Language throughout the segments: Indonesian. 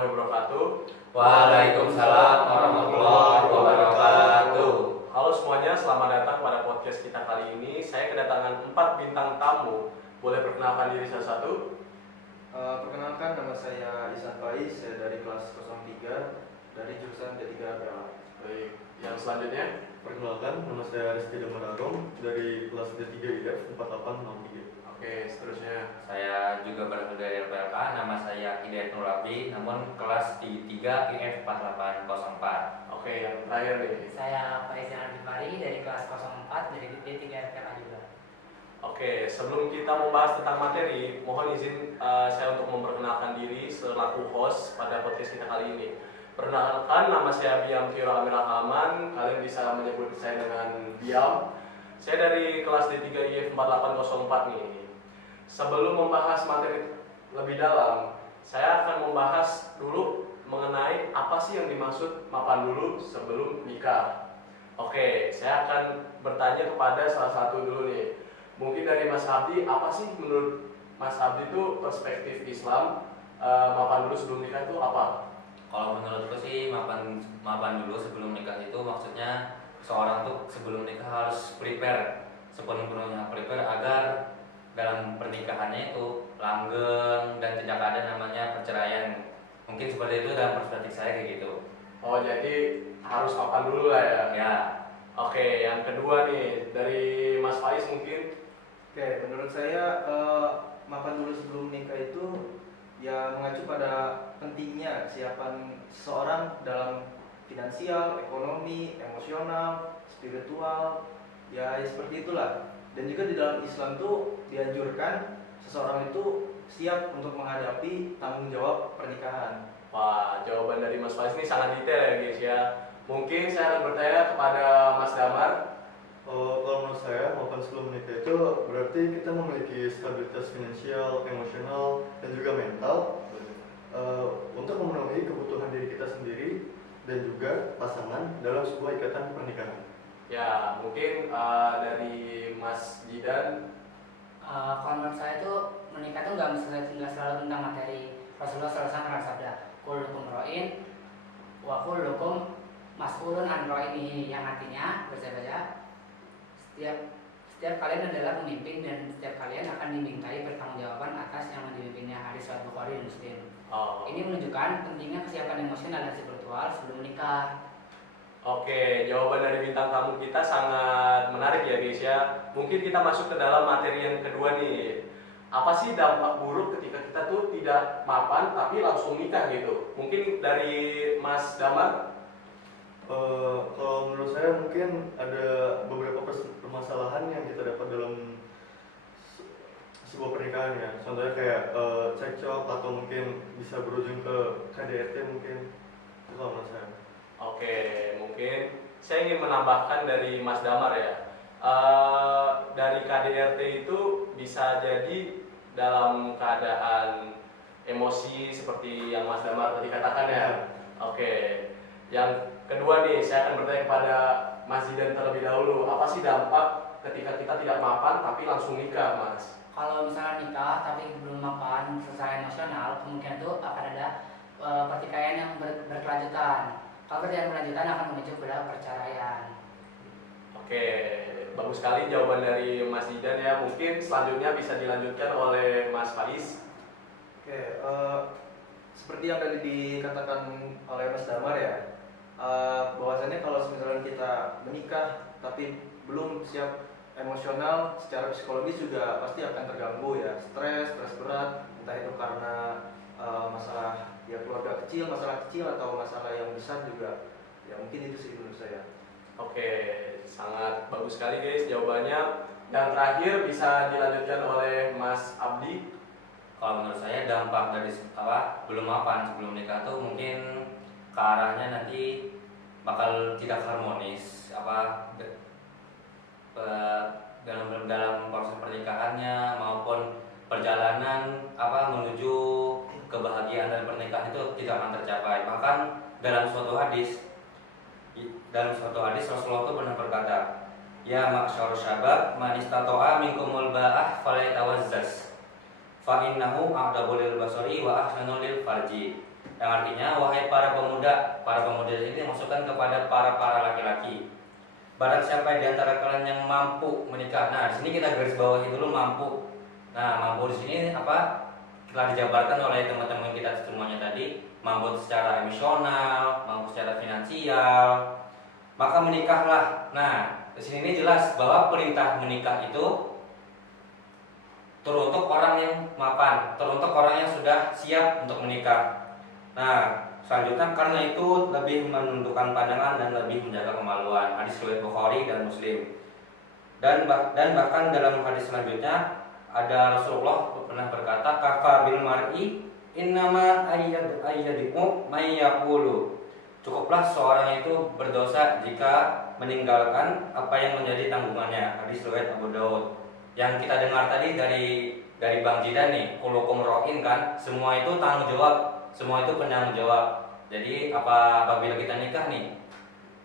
warahmatullahi wabarakatuh. Waalaikumsalam warahmatullahi wabarakatuh. Halo semuanya, selamat datang pada podcast kita kali ini. Saya kedatangan 4 bintang tamu. Boleh perkenalkan diri satu-satu? Perkenalkan, nama saya Ihsan Faiz, saya dari kelas 03 dari jurusan D3 PLA. Baik, yang selanjutnya? Perkenalkan, nama saya Rizky Damaragong dari kelas D3 IF 4863. Oke, seterusnya. Saya juga berasal dari LPLK, nama saya Hidayat Nurabi, namun kelas di 3 IF 4804. Oke, yang terakhir nih. Saya Faiz Al-Bifari dari kelas 04 dari D3 FPLA juga. Oke, sebelum kita membahas tentang materi, mohon izin saya untuk memperkenalkan diri selaku host pada podcast kita kali ini. Perkenalkan, nama saya Biam Kiro Amir Rahman. Kalian bisa menyebut saya dengan Biam. Saya dari kelas D3 IF 4804 nih. Sebelum membahas materi lebih dalam, saya akan membahas dulu mengenai apa sih yang dimaksud mapan dulu sebelum nikah. Oke, saya akan bertanya kepada salah satu dulu nih. Mungkin dari Mas Abdi, apa sih menurut Mas Abdi itu perspektif Islam mapan dulu sebelum nikah itu apa? Kalau menurutku sih mapan dulu sebelum nikah itu maksudnya seorang tuh sebelum nikah harus prepare sepenuh-penuhnya prepare agar dalam pernikahannya itu langgeng dan tidak ada namanya perceraian. Mungkin seperti itu dalam perspektif saya kayak gitu. Oh, jadi harus mapan dulu lah ya? Ya. Oke, yang kedua nih dari Mas Faiz mungkin. Oke, menurut saya mapan dulu sebelum nikah itu ya mengacu pada pentingnya kesiapan seseorang dalam finansial, ekonomi, emosional, spiritual, ya seperti itulah. Dan juga di dalam Islam tuh dianjurkan seseorang itu siap untuk menghadapi tanggung jawab pernikahan. Wah, jawaban dari Mas Faiz ini sangat detail ya guys ya. Mungkin saya akan bertanya kepada Mas Damar. Kalau menurut saya, mapan sebelum menikah itu berarti kita memiliki stabilitas finansial, emosional, dan juga mental untuk memenuhi kebutuhan diri kita sendiri dan juga pasangan dalam sebuah ikatan pernikahan. Ya, mungkin dari Mas Jidan. Kalau menurut saya itu menikah itu nggak selalu tentang materi. Rasulullah SAW bersabda, kullukum ra'in wa kullukum mas'ulun an ra'inihi, yang artinya bersabda setiap kalian adalah pemimpin dan setiap kalian akan dimintai pertanggungjawaban atas yang dipimpinnya. Hadis riwayat Bukhari dan Muslim. Ini menunjukkan pentingnya kesiapan emosional dan spiritual sebelum menikah. Oke, jawaban dari bintang tamu kita sangat menarik ya guys ya. Mungkin kita masuk ke dalam materi yang kedua nih. Apa sih dampak buruk ketika kita tuh tidak mapan tapi langsung nikah gitu? Mungkin dari Mas Damar. Kalau menurut saya mungkin ada beberapa permasalahan yang kita dapat dalam sebuah pernikahan ya. Contohnya kayak cekcok atau mungkin bisa berujung ke KDRT mungkin. Itu kalau menurut saya. Oke, mungkin saya ingin menambahkan dari Mas Damar ya. Dari KDRT itu bisa jadi dalam keadaan emosi seperti yang Mas Damar tadi katakan ya. Oke, yang kedua nih saya akan bertanya kepada Mas Zidan terlebih dahulu. Apa sih dampak ketika kita tidak mapan tapi langsung nikah, Mas? Kalau misalnya nikah tapi belum mapan secara emosional, kemungkinan itu akan ada pertikaian yang berkelanjutan. Kalau pertikaian berkelanjutan akan memicu pada perceraian. Oke, bagus sekali jawaban dari Mas Zidan ya. Mungkin selanjutnya bisa dilanjutkan oleh Mas Faiz. Oke, seperti yang tadi dikatakan oleh Mas Damar ya, bahwasannya kalau misalnya kita menikah tapi belum siap emosional, secara psikologis juga pasti akan terganggu ya, stres berat, entah itu karena masalah ya keluarga kecil, masalah kecil atau masalah yang besar juga, ya mungkin itu sih menurut saya. Oke, sangat bagus sekali guys jawabannya. Yang terakhir bisa dilanjutkan oleh Mas Abdi. Kalau menurut saya dampak dari belum mapan sebelum nikah tuh mungkin ke arahnya nanti bakal tidak harmonis dalam proses pernikahannya maupun perjalanan menuju kebahagiaan dan pernikahan itu tidak akan tercapai. Bahkan dalam suatu hadis Rasulullah itu pernah berkata, ya ma'syar syabab man istata'a minkumul ba'ah falyatawazzaz fa innahu aqdabu lil basari wa ahsanu lil farji. yang artinya wahai para pemuda ini dimaksudkan kepada para laki-laki. Barang siapa di antara kalian yang mampu menikah. Nah, di sini kita garis bawahi dulu mampu. Nah, mampu di sini apa? Telah dijabarkan oleh teman-teman kita semuanya tadi, mampu secara emosional, mampu secara finansial. Maka menikahlah. Nah, di sini ini jelas bahwa perintah menikah itu teruntuk orang yang mapan, teruntuk orang yang sudah siap untuk menikah. Nah, selanjutnya karena itu lebih menentukan pandangan dan lebih menjaga kemaluan. Hadis riwayat Bukhari dan Muslim. Dan bahkan dalam hadis selanjutnya ada Rasulullah pernah berkata, kafa bil mar'i innama ayyadimu may yaqulu. Cukuplah seorang itu berdosa jika meninggalkan apa yang menjadi tanggungannya. Hadis riwayat Abu Daud. Yang kita dengar tadi dari Bang Jidan nih, kulukum ro'in kan, semua itu tanggung jawab. Semua itu penanggung jawab. Jadi apabila kita nikah nih,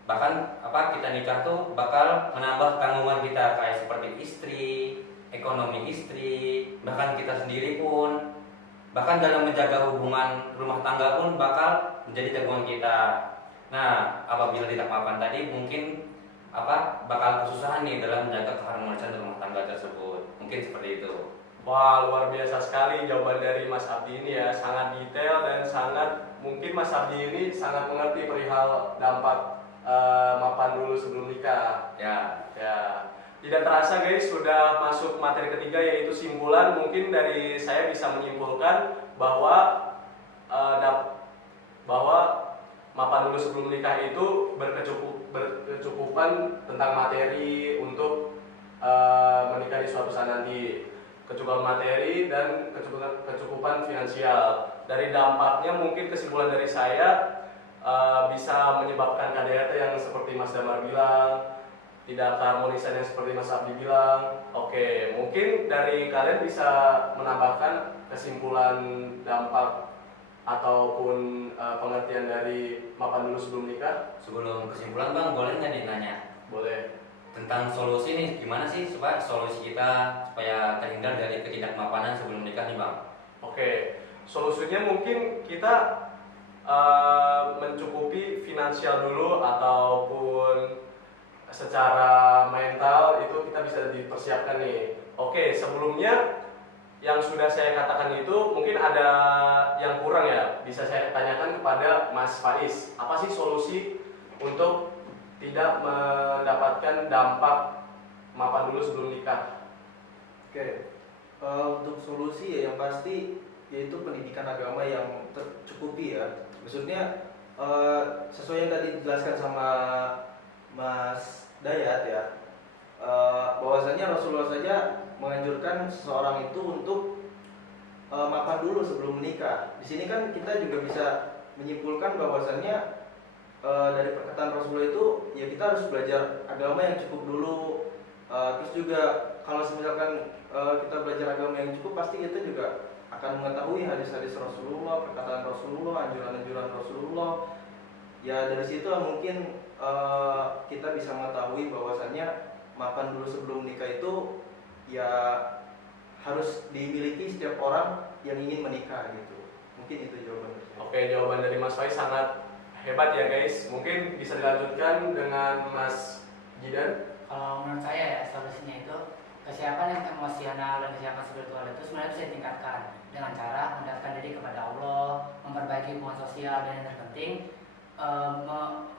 bahkan kita nikah tuh bakal menambah tanggungan kita kayak seperti istri, ekonomi istri, bahkan kita sendiri pun, bahkan dalam menjaga hubungan rumah tangga pun bakal menjadi tanggungan kita. Nah, apabila tidak mapan tadi mungkin bakal kesusahan nih dalam menjaga keharmonisan rumah tangga tersebut. Mungkin seperti itu. Wah, luar biasa sekali jawaban dari Mas Abdi ini ya, sangat detail dan sangat mungkin Mas Abdi ini sangat mengerti perihal dampak mapan dulu sebelum nikah. Ya. Tidak terasa guys, sudah masuk materi ketiga yaitu simpulan. Mungkin dari saya bisa menyimpulkan bahwa mapan dulu sebelum nikah itu berkecukupan tentang materi untuk menikah di suatu saat nanti. Kecukupan materi dan kecukupan finansial. Dari dampaknya mungkin kesimpulan dari saya bisa menyebabkan KDRT yang seperti Mas Damar bilang, tidak keharmonisan yang seperti Mas Abdi bilang. Oke, mungkin dari kalian bisa menambahkan kesimpulan dampak ataupun pengertian dari mapan dulu sebelum nikah. Sebelum kesimpulan Bang, boleh nggak nanya? Boleh. Tentang solusi nih, gimana sih supaya solusi kita supaya terhindar dari ketidakmapanan sebelum nikah nih Bang? Oke, solusinya mungkin kita mencukupi finansial dulu ataupun secara mental itu kita bisa dipersiapkan nih. Oke, sebelumnya yang sudah saya katakan itu mungkin ada yang kurang ya, bisa saya tanyakan kepada Mas Faiz. Apa sih solusi untuk tidak mendapatkan dampak mapan dulu sebelum nikah? Oke, untuk solusi ya yang pasti yaitu pendidikan agama yang tercukupi ya. Maksudnya sesuai yang tadi dijelaskan sama Mas Dayat ya, bahwasanya Rasulullah saja menganjurkan seseorang itu untuk mapan dulu sebelum menikah. Di sini kan kita juga bisa menyimpulkan bahwasannya dari perkataan Rasulullah itu ya kita harus belajar agama yang cukup dulu. Terus juga kalau misalkan kita belajar agama yang cukup, pasti kita juga akan mengetahui hadis-hadis Rasulullah, perkataan Rasulullah, anjuran-anjuran Rasulullah. Ya dari situ mungkin kita bisa mengetahui bahwasannya mapan dulu sebelum nikah itu ya harus dimiliki setiap orang yang ingin menikah gitu. Mungkin itu jawabannya. Oke, jawaban dari Mas Faiz sangat hebat ya guys. Mungkin bisa dilanjutkan dengan Mas Jidan. Kalau menurut saya ya solusinya itu kesiapan yang emosional dan kesiapan spiritual itu sebenarnya bisa ditingkatkan dengan cara mendekatkan diri kepada Allah, memperbaiki hubungan sosial, dan yang terpenting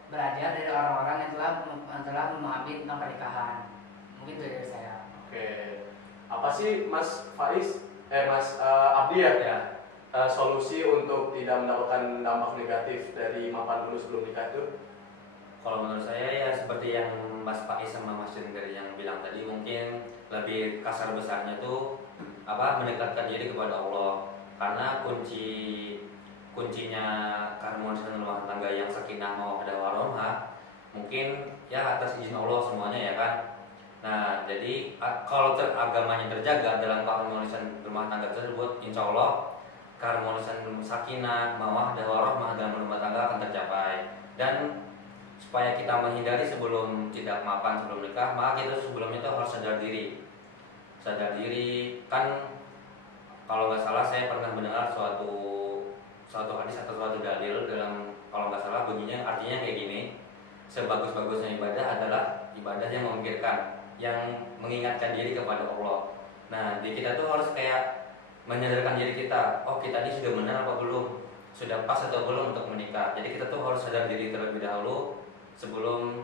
belajar dari orang-orang yang telah memahami tentang pernikahan. Mungkin itu dari saya. Oke, apa sih Mas Faiz, Mas Abdi ya? Solusi untuk tidak mendapatkan dampak negatif dari mapan dulu sebelum nikah itu? Kalau menurut saya ya seperti yang Mas Faiz sama Mas Jendri yang bilang tadi, mungkin lebih kasar besarnya tuh mendekatkan diri kepada Allah, karena kuncinya keharmonisan rumah tangga yang sakinah mawaddah warahmah mungkin ya atas izin Allah semuanya ya kan. Nah jadi kalau agamanya terjaga dalam keharmonisan rumah tangga tersebut, insya Allah keharmonisan sakinah mawaddah warahmah dalam rumah tangga akan tercapai. Dan supaya kita menghindari sebelum tidak mapan sebelum nikah, maka kita sebelumnya itu harus sadar diri kan. Kalau nggak salah saya pernah mendengar suatu suatu hadis atau suatu dalil dalam, kalau nggak salah bunyinya artinya kayak gini, sebagus-bagusnya ibadah adalah ibadah yang memikirkan, yang mengingatkan diri kepada Allah. Nah, di kita tuh harus kayak menyadarkan diri kita, oh kita ini sudah benar apa belum, sudah pas atau belum untuk menikah. Jadi kita tuh harus sadar diri terlebih dahulu sebelum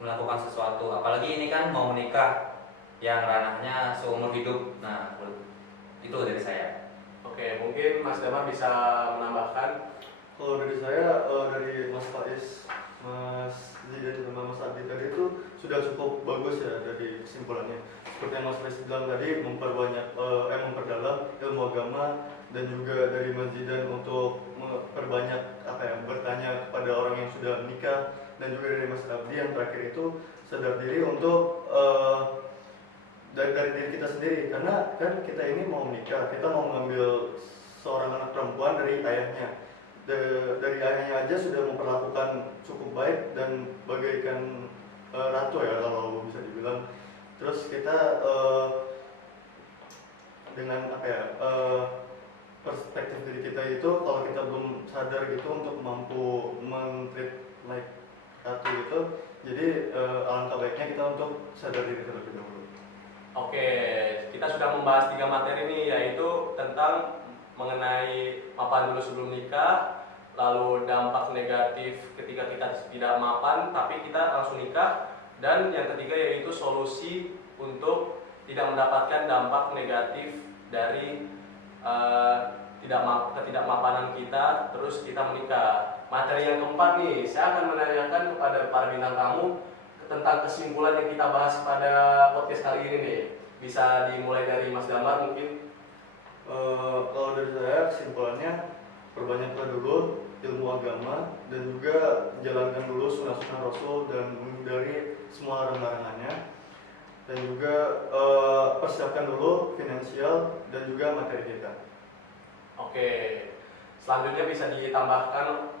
melakukan sesuatu. Apalagi ini kan mau menikah yang ranahnya seumur hidup. Nah, itu dari saya. Oke, mungkin Mas Damar bisa menambahkan. Kalau dari saya, dari Mas Faiz, Mas Zidan sama Mas Adi tadi itu sudah cukup bagus ya dari kesimpulannya. Seperti yang Mas Faiz bilang tadi, memperdalam ilmu agama, dan juga dari Mas Zidan untuk memperbanyak bertanya kepada orang yang sudah menikah, dan juga dari Mas Abdi yang terakhir itu sadar diri untuk dari diri kita sendiri, karena kan kita ini mau menikah, kita mau mengambil seorang anak perempuan dari ayahnya. Dari ayahnya aja sudah memperlakukan cukup baik dan bagaikan ratu ya kalau bisa dibilang. Terus kita dengan perspektif diri kita itu, kalau kita belum sadar gitu untuk mampu men-treat like ratu gitu, jadi alangkah baiknya kita untuk sadar diri terlebih dahulu. Oke, kita sudah membahas 3 materi nih, yaitu tentang mengenai mapan dulu sebelum nikah, lalu dampak negatif ketika kita tidak mapan tapi kita langsung nikah, dan yang ketiga yaitu solusi untuk tidak mendapatkan dampak negatif dari ketidakmapanan kita terus kita menikah. Materi yang keempat nih, saya akan menanyakan kepada para bintang tamu tentang kesimpulan yang kita bahas pada podcast kali ini nih. Bisa dimulai dari Mas Damar mungkin. Kalau dari saya kesimpulannya, perbanyaklah dulu ilmu agama dan juga jalankan dulu sunnah-sunnah Rasul dan menghindari semua larangan-larangannya, dan juga persiapkan dulu finansial dan juga materi kita. Oke, selanjutnya bisa ditambahkan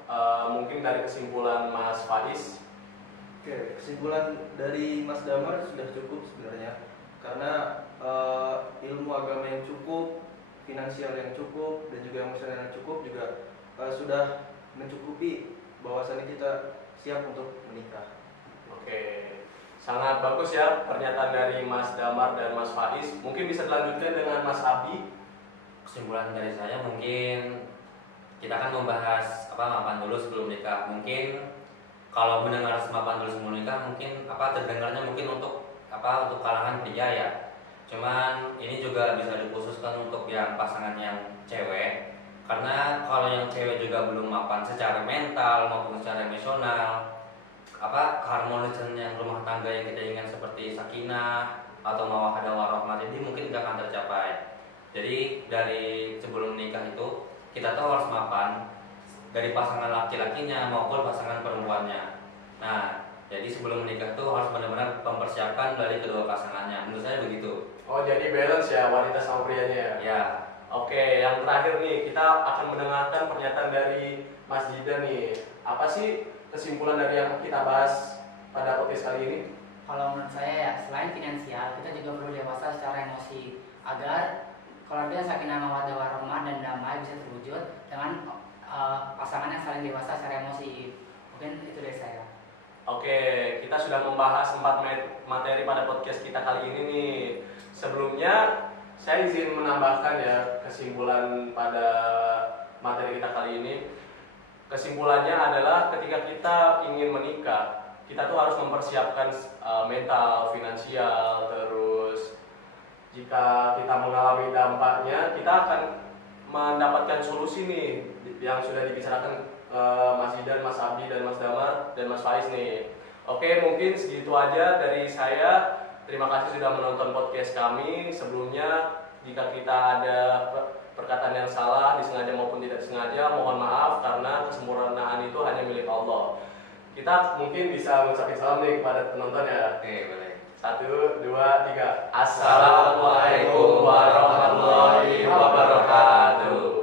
mungkin dari kesimpulan Mas Faiz. Oke, kesimpulan dari Mas Damar sudah cukup sebenarnya, karena ilmu agama yang cukup, finansial yang cukup, dan juga emosional yang cukup juga sudah mencukupi bahwasannya kita siap untuk menikah. Oke, sangat bagus ya pernyataan dari Mas Damar dan Mas Faiz. Mungkin bisa dilanjutkan dengan Mas Abi. Kesimpulan dari saya mungkin kita akan membahas mapan dulu sebelum nikah. Mungkin kalau mendengar mapan dulu sebelum nikah mungkin terdengarnya mungkin untuk kalangan pria ya. Cuman ini juga bisa dikhususkan untuk yang pasangan yang cewek, karena kalau yang cewek juga belum mapan secara mental maupun secara emosional, keharmonisan yang rumah tangga yang kita inginkan seperti sakinah atau mawaddah warahmah ini mungkin tidak akan tercapai. Jadi dari sebelum nikah itu kita tuh harus mapan dari pasangan laki-lakinya maupun pasangan perempuannya. Nah, jadi sebelum menikah tuh harus benar-benar mempersiapkan dari kedua pasangannya. Menurut saya begitu. Oh, jadi balance ya wanita sama prianya ya? Ya. Oke, yang terakhir nih, kita akan mendengarkan pernyataan dari Mas Jidan nih. Apa sih kesimpulan dari yang kita bahas pada podcast kali ini? Kalau menurut saya ya, selain finansial, kita juga perlu dewasa secara emosi agar keluarga sakinah mawaddah warahmah dan damai bisa terwujud dengan pasangan yang saling dewasa secara emosi. Mungkin itu dari saya. Oke, kita sudah membahas 4 materi pada podcast kita kali ini nih. Sebelumnya, saya izin menambahkan ya kesimpulan pada materi kita kali ini. Kesimpulannya adalah ketika kita ingin menikah, kita tuh harus mempersiapkan mental, finansial, terus jika kita mengalami dampaknya, kita akan mendapatkan solusi nih yang sudah dibicarakan Mas Zidan, Mas Abdi, dan Mas Damar, dan Mas Faiz nih. Oke, mungkin segitu aja dari saya. Terima kasih sudah menonton podcast kami. Sebelumnya, jika kita ada perkataan yang salah, disengaja maupun tidak disengaja, mohon maaf karena kesempurnaan itu hanya milik Allah. Kita mungkin bisa mengucapkan salam nih kepada penonton ya. Oke, boleh. 1, 2, 3. Assalamualaikum warahmatullahi wabarakatuh.